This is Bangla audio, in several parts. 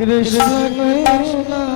Krishna Krishna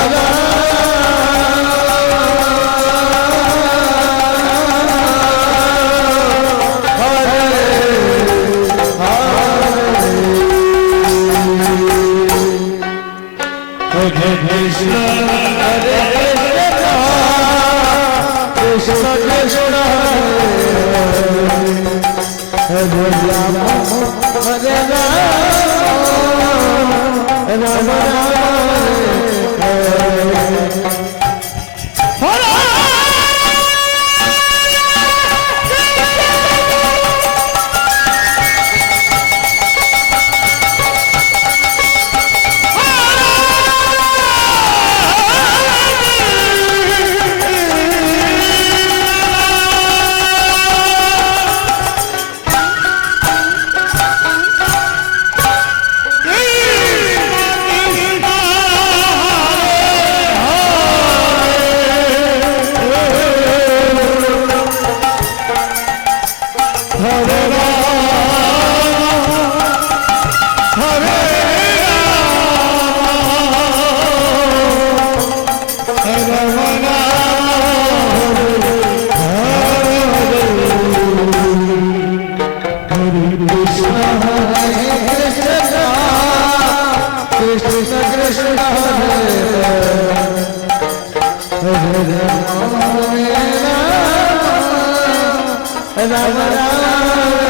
Father. Hold on! Radha